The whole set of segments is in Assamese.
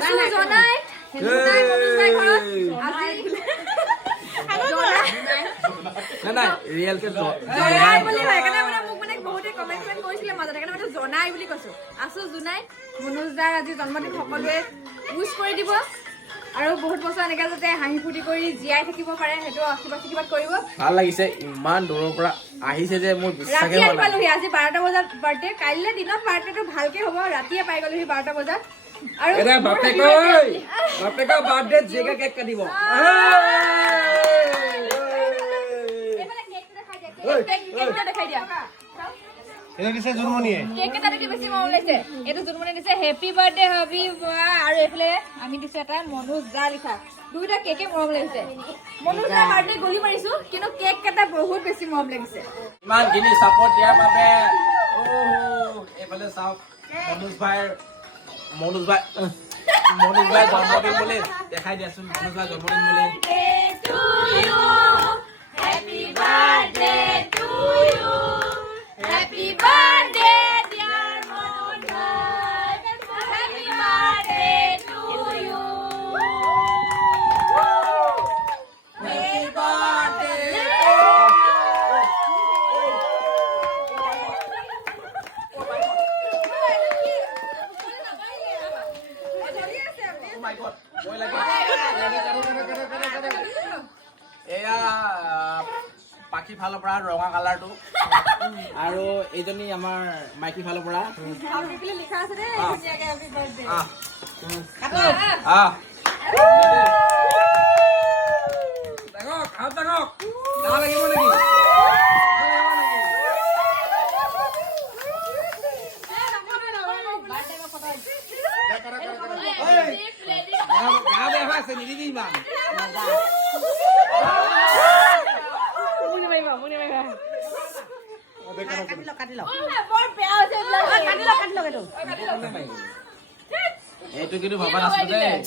আছো জনাই জনাই মনুজাই ঘৰত আজি নাই ৰিয়েল কে জনাই বুলি হয় কাৰণে মানে মোক মানে বহুতে কমেন্ট কৰিছিলে মাজতে কাৰণে মই জনাই বুলি কৈছো আছো জনাই মনুজাৰ আজি জন্মদিন সকলোৱে উইশ কৰি দিব আৰু বহুত বছৰ এনেকৈ যাতে হাঁহি ফূৰ্তি কৰি জীয়াই থাকিব পাৰে সেইটো আশীৰ্বাদ কৰিব ভাল লাগিছে ইমান দূৰৰ পৰা আহিছে যে মোৰ বিশ্বাসে ৰাতি হোৱা আহি নাই পালোহি আজি 12টা বজাত বাৰ্থডে কাইলৈ দিনত বাৰ্থডেটো ভালকে হ'ব ৰাতিয়ে পাই গলোহি 12টা বজাত আৰু এটা বাপেকৰ বাৰ্থডে জেগা কেক কাটিব কেকটা দেখাই দিয়া এটা দিছে জুনমণিয়ে কেক এটা দেখি বেছি মৰম লাগিছে এইটো জুনমণি দিছে হেপী বাৰ্থডে হবি আৰু এইফালে আমি দিছে এটা মনোজ দা লিখা দুইটা কেকে মৰম লাগিছে মনোজ দা বাৰ্থডে গলি মাৰিছো কিন্তু কেক কেটা বহুত বেছি মৰম লাগিছে ইমানখিনি ছাপোৰ্ট দিয়াৰ বাবে এইফালে চাওক মনোজ ভাই জন্মদিন বুলি দেখাই দিয়াচোন মনোজ ভাই জন্মদিন বুলি Happy birthday to you. Happy birthday, dear Mona. Happy birthday to you. Happy birthday. Oh my God. Boy lagi. এয়া পাখি ফালৰ পৰা ৰঙা কালাৰটো আৰু এইজনী আমাৰ মাইকী ফালৰ পৰা লিখা আছে দেই ধুনীয়াকে happy birthday. গা লাগিব নেকি গা বেয়া হৈ আছে নিদিবি ইমান এইটো কিন্তু ভবা নাছিলো দেই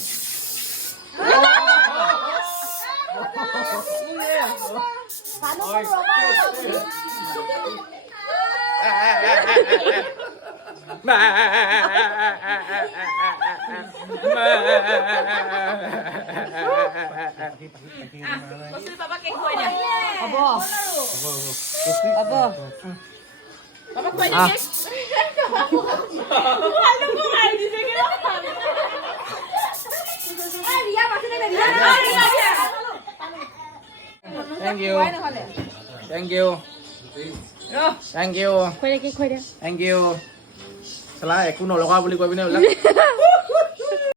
Thank you. Thank you. Thank you. Thank you. Salah, aku nolak apa boleh kau bina ulang.